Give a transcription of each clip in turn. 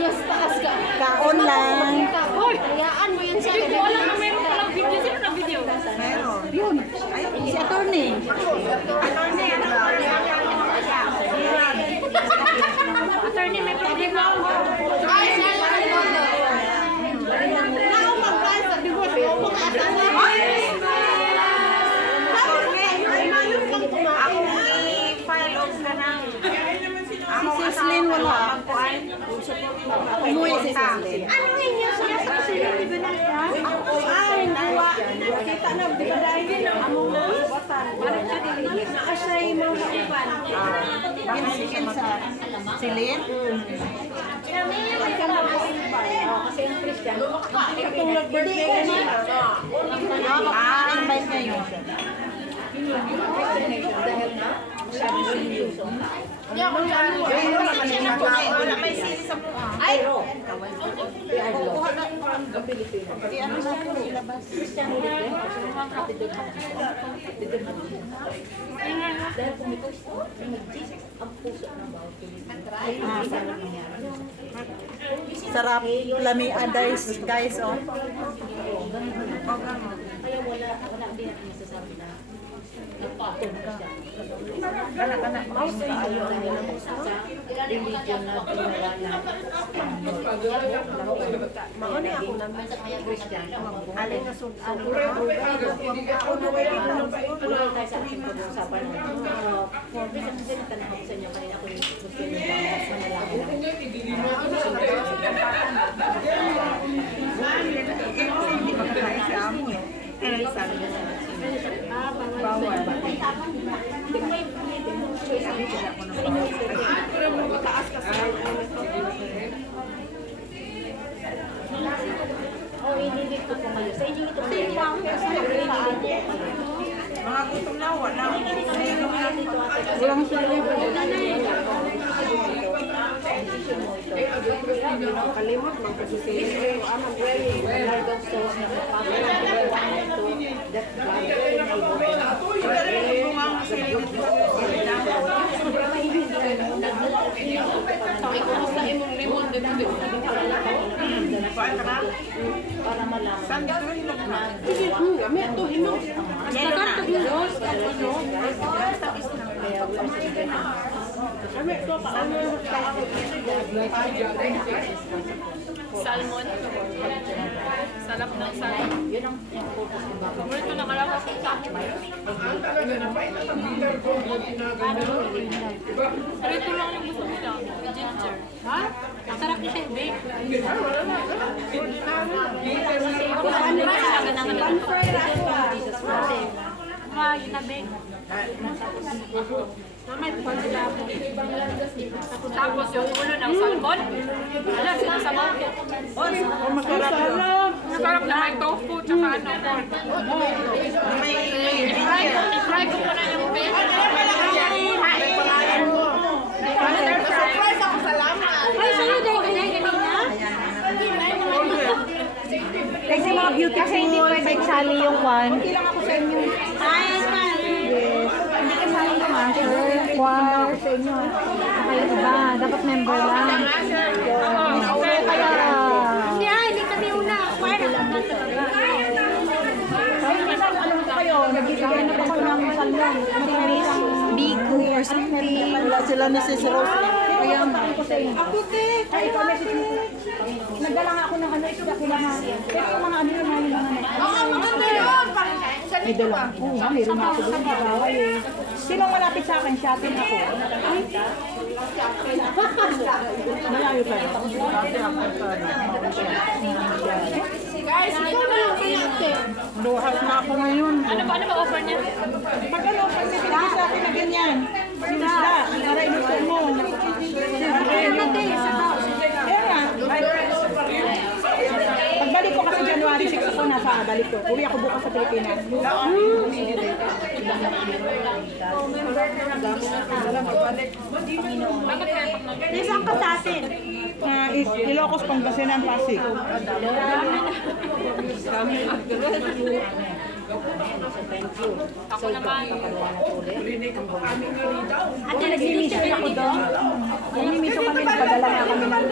Yes, taas ka. Kaon lang. Hoy, hayaan mo yan siya. Hindi ko alam na mayroon palang video. Sino na video? Meron. Yun. Si attorney. Attorney, may problema ako. Ay, siya lang ang todo. Nako mag-price sa divorce. Ako kasama. Si Sislin wala. Umuwi si Sislin. Ano ninyo siya sa kasilip? Di ba na siya? Ay, nawa. Kita na, di ba dahil among na? Parang siya din. Nakasay mga maupan. Kinasikin sa Silin. Kasi yung Christian. Itong nag-birthday ka niya. Invite niya yun. Dahil na, sabi ko yung yuso. Hindi ako lalo. Wala may sili sa mukha. Ay! Ano na po ilabas? Dahil kung ito, ang puso ng bawat Sarap lamia guys oh. Kaya wala din natin masasabi na nagpatong ka. Kana. Mouse na ayaw na nila sa religion na pinawala. Mauni ako naman sa Christian. Alin na sub. Ano tayo sa ating pag-uusapan ng for this ang din tanong sa inyo kanina kung gusto niyo ba mas manalangin. Oh, inibig ko po kayo. Sa inyo ito Mga gutom na wala. Walang sila. Kalimot, magkasisili. Ang very large of souls na para malaman. Kami ito, hino. Kami ito, paano Salmon. Sarap ng salmon. yun ang focus ko ba? Paborito na kalapa ko sa Ito lang yung gusto nila. With ginger. Ha? Sarap niya siya bake. Tapos yung ulo ng salmon. Ala, sinasabaw. Masarap na may tofu tsaka ano. I-fry ko muna yung bake. Surprise ako, salamat! Ay, sa'yo dahil kanina? Kasi mga beauty Kasi hindi pwede sali yung one. Hindi lang ako sa inyo. Ay, yes. Hindi ka sali yung master. Choir sa inyo. Saka yung iba. Dapat member lang. Kaya, Hindi kami una. Choir ako na talaga. Alam ko kayo, nagbibigay na ako ng salmon. bigo or something. Wala sila na si Rose. Kaya ko sa inyo. Ako te! Ay, ikaw message mo. Nagdala nga ako ng ano, isda ko lang. Pero yung mga ano yung mga Maganda yun! may dala. Oo nga, mayroon na ako doon. Magaway eh. Sinong malapit sa akin? Shopping ako. Malayo pa. Guys, ikaw na lang kayo ate. Buhat na ako ngayon. Ano ba offer niya? Pag ano, pag sipin sa akin na ganyan. Yung isda, para inusin mo. Kaya nga. Pagbalik ko kasi January 6 ako, nasa balik ko. Uwi ako bukas sa Pilipinas. Isang ka sa atin. Ilocos, Pangasinan, Pasig. Ako naman. Kasi nag-mission ako doon. Nag-mission kami, nagpadala nga kami ng,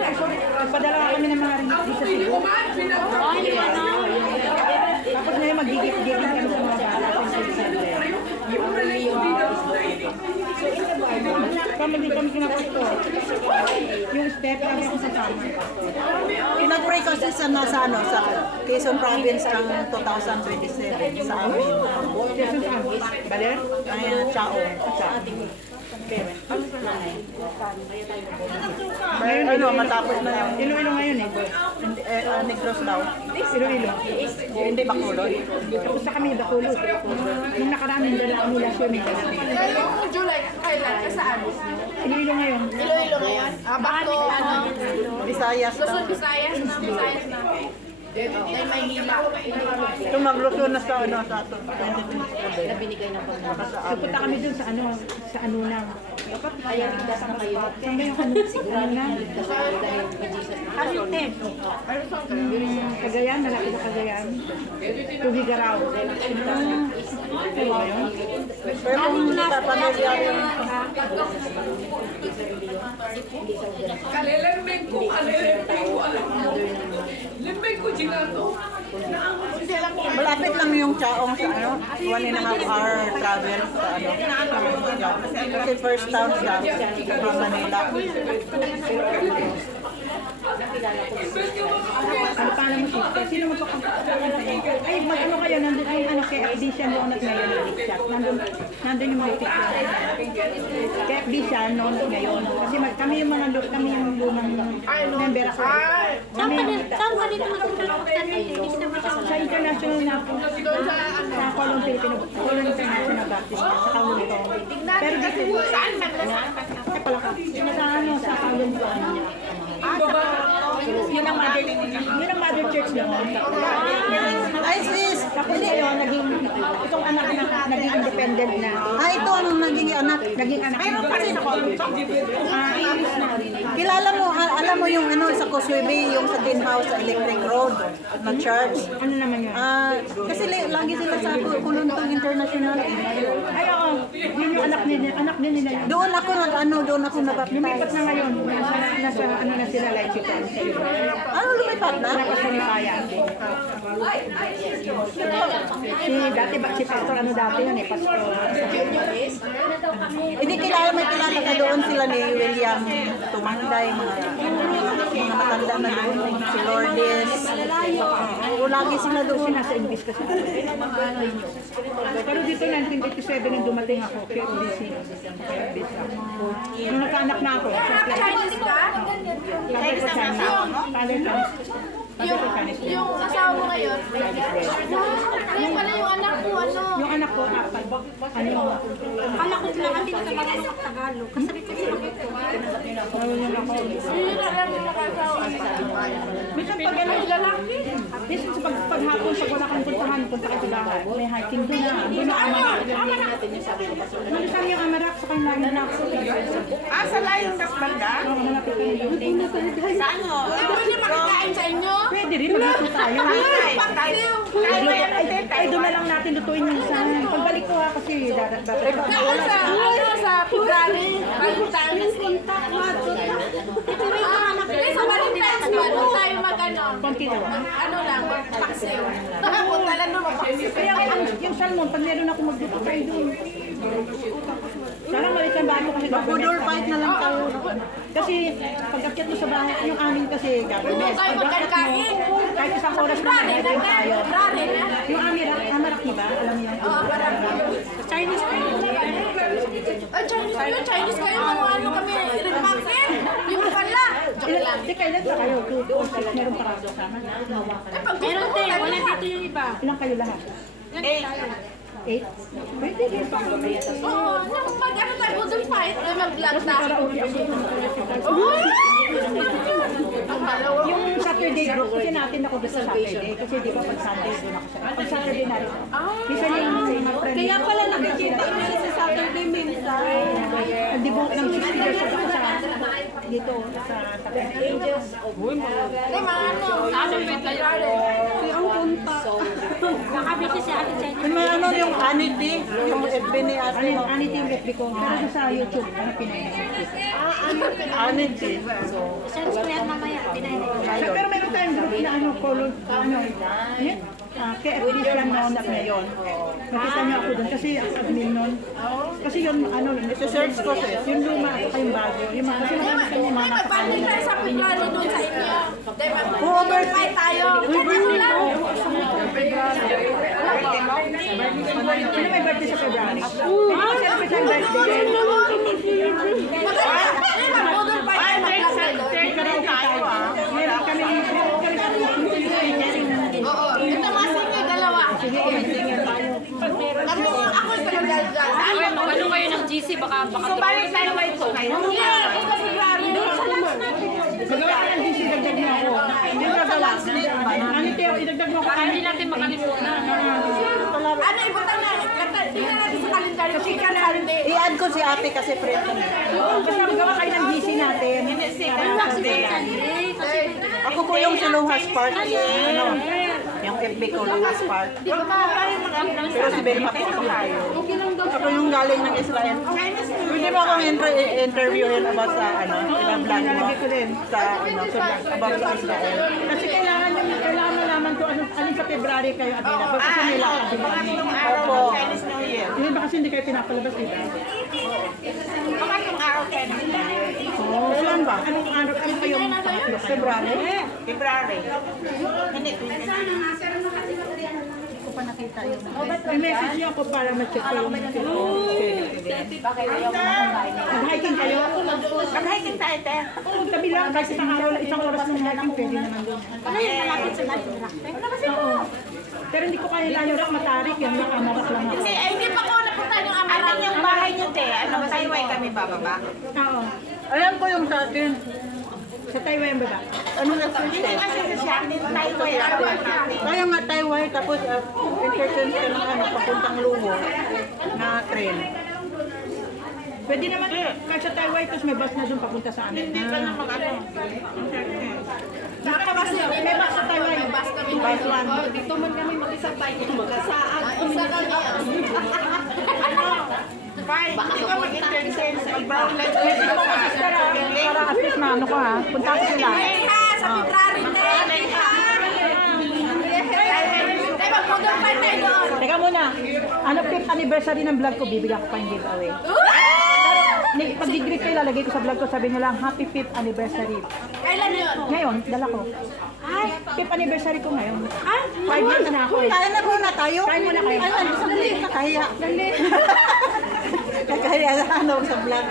nagpadala nga kami ng mga rin dito sa Cebu. Oh, hindi ka na. Tapos ngayon mag-gigit-gigit kami sa mga bata. Kami din kami kinapasto. Yung step lang ako sa kama. Nag-pray kasi sa Quezon Province ang 2027 sa amin. Quezon saan? Baler? Kaya Chaong. May matapos na yung Iloilo ngayon eh. Negros daw. Iloilo. Hindi Bacolod. Tapos sa kami Bacolod. Nung nakaraan hindi na anulasyon eh. Yung July, kailan? Saan? Iloilo ngayon. Iloilo ngayon? Back to, Visayas daw. Luzon, Visayas na. Visayas na. Dahil Maynila. Ito maglusyon na sa sa 2027. Pupunta kami dun sa ano na. Saan ba yung ano na? Cagayan, malapit na Cagayan. Tugigaraw. Pero kung hindi pa pamilya yung malapit lang yung Chaong sa 1.5 hour travel sa kasi first town siya from Manila. Ano pa naman sister? Sino ay, mag-ano kayo? Nandun ay kay Abdisian Lonat ngayon nag-chat. Nandun yung mga picture. Kay Abdisian Lonat ngayon. Kasi kami yung mga lumang member ako. Saan ka dito magpunta? Sa international na po. Sa Colon Filipino. Colon International Baptist. Sa Kowloon ko. Pero dito, saan naglasaan? Sa Palaka. Sa Kowloon ko. Yun ang mother church naman. Ay sis! Tapos ngayon, itong anak na naging independent na. Ito ang naging anak. Naging anak. Mayroon pa rin ako. Kilala mo, alam mo yung sa Causeway Bay, yung sa Tin House sa Electric Road na church. Ano naman yun? Kasi lagi sila sa Kuluntong International. Ay, oo. Yun yung anak din nila yun. Doon ako nabaptize. Lumipat na ngayon. Nasa ano na sila, like si Tom. Lumipat na? Napasalipayan. Si Pastor, ano dati yun eh, Pastor. Hindi kilala ka doon sila ni William Tumanday, mga matanda na doon, si Lourdes. Lagi sila doon. Nasa English kasi. Pero dito 1987 nung dumating ako, kay ODC. Nung nagkaanak na ako. Chinese ka? Yung asawa mo ngayon, yung pala yung anak mo, ano? Yung anak ko, apat. Ano? Kala ko sila kami nagkamarunong Tagalog. Kasi dito sila Marunong ako. Yung alam mo makasawa. Minsan pag ano, minsan sa paghapon, pag wala kang puntahan, punta ka sa bahay. May hiking doon na. Doon na Amarak. Minsan yung Amarak sa kanyang anak. Sa layong banda? Oo, malapit kami doon. Pwede makikain sa inyo? Pwede rin, magluto tayo. Ay, doon na lang natin lutuin yung sa... Pagbalik ko kasi dapat Sa Pugani. Sa Valentine's ba? Doon tayo mag-ano? konti na lang. Ano lang, paksiw. Punta lang doon, mapaksiw. Kaya yung salmon, pag meron ako magluto tayo doon. Sana malit ang bahay ko kasi Budol fight na lang tayo. kasi pag akyat mo sa bahay, yung amin kasi gagawin. Doon tayo magkakain. Kahit isang oras na Rari, doon tayo. rari na. Yung amarak niba, alam niyo? Oo, parang Chinese kayo. Chinese kayo, ano kami, rinmakin. Yung pala. Joke lang. Hindi, kailan pa kayo? 2 or 6, meron pa kayo kasama. Pag Meron gusto din. ko, Wala dito yung iba. Ilang kayo lahat? 8? Pwede rin pa. Oo, mag-ano tayo, budol fight, ay mag-vlog Tapos na. nakaraoke ako. Yung Saturday group, kasi natin ako doon sa Saturday. Kasi di ba pag Sunday doon ako sa... Pag Saturday na rin. Kasi yung mga friend. Kaya pala nakikita ko siya sa Saturday minsan. Hindi mo ng 60 years old ako sa... Dito, sa Saturday. Ay, mga ano, Ano wait tayo? Kaya ang punta. Nakabisi si Ate Chen. May ano yung Anity, yung FB ni ate. Ano yung FB ko? Pero doon sa YouTube, ano Pinay na YouTube. Anity. Search ko yan mamaya. Pinay na yun. Pero meron tayong group na ano, color, yun, KFB siya noon at ngayon. Nakita niyo ako doon kasi ang admin noon. Kasi yun, ano, Ito-search ko siya. yung luma at saka yung bago. Yung mga, kasi marami kami mga Ay, magbanding tayo sa February doon sa inyo. Diba? Oo, Fight tayo. Ganyan lang. Sino may birthday sa February? Hindi siyempre sa birthday. Mag-model fight tayo. Mag-vlog tayo. Meron kami Oo. Ito mga singay, dalawa. Ako yung pag-vlog dyan. Ano kayo ng GC? Baka Balik tayo ba ito? Yeah, ako sa February. magawa ka ng DC, idagdag mo ako. Hindi mo gagawa. Ano Teo, idagdag mo ako. hindi natin makalimutan. Ano, ibutang na. Tingnan natin sa kalendaryo. Kasi kalendaryo. I-add ko si ate kasi friend ko. Basta magawa kayo ng DC natin. Ako po yung si Luhas Park. Ano, yung FB ko, Luhas Park. Pero si Belma po ako. Ako yung galing ng Israel. Pwede mo akong interviewin about sa ano, i-vlog mo. Sa ano, about sa Israel. Kasi kailangan mo naman kung alin sa February kayo available. Kasi may lakad din kami. Opo. Hindi ba kasi hindi kayo pinapalabas dito? Oh, kailan ba? Anong araw? Ano kayong pangatlo? February? May message niyo ako para ma-check ko yung Mag-hiking kayo? Mag-hiking tayo, te. Oo, tabi lang. Kahit isang oras ng hiking, pwede naman doon. Ano yung malapit sa Life Rock? Oo. Pero hindi ko kaya lang yung matarik yan. Nakamaras lang ako. Kasi, ay, hindi pa ko napunta yung amaran. Yung bahay niyo, te. Ano, Taiwan kami bababa? Oo. Alam ko yung sa atin. Sa Taiwan ba ba? Ano na sa Hindi kasi sa atin, Taiwan. Kaya nga Taiwan, tapos interchange ka ng ano, papuntang Lugo na train. Pwede naman, kahit sa Taiwan, tapos may bus na doon papunta sa amin. Hindi ka na mag-ano. Ako kasi, may bus sa Taiwan. May bus kami. Bus one. Dito man kami mag-isabay. Magkasaan. Isa kami. Hindi ka mag-interchange sa ibang Para at least na ano ko ha, punta ko sila. Hey, ha! Sa February na. Hey, ha! Tayo, mag-model fight tayo doon. Teka muna, ano 5th anniversary ng vlog ko, bibigyan ko pa yung giveaway. Pag di-greet kayo, lalagay ko sa vlog ko, sabi nyo lang, happy 5th anniversary. Kailan yun? Ngayon, dala ko. Ay, 5th anniversary ko ngayon. Ay, 5 years na ako eh. Kaya na muna tayo. Kain muna kayo. Ay, ano, sandali. Kakahiya. Kakahiya na ano sa vlog.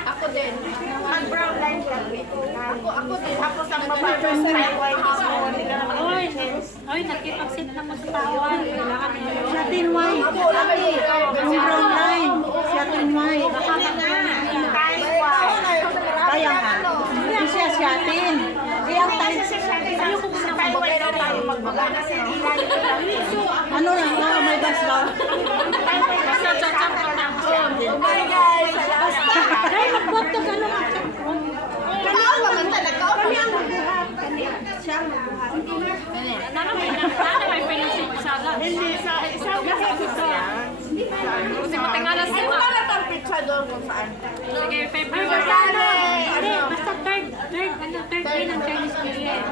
Ako din. Mag-brown line ka. Ako din. Tapos ang mababa sa Taiwan mismo, hindi ka na mag-interchange. Oy, nakipag-sit na mo sa tawan. Kailangan mo yun. Si Atin Mai. Yung brown line. Si Atin Mai. Kaya nga. Hindi siya si Atin. Iyang tayo. Sa Taiwan daw tayo magbaga. Kasi ano na, may bus ba? Basta chat-chat ka lang. Bye guys. Ay, mag-book to ka lang. Ano may pinasip sala? Hindi, sa isang Kasi matingalas Ay, sila. wala na tayong pizza doon kung saan. Sige, February. Hindi, basta third day ng Chinese New Year.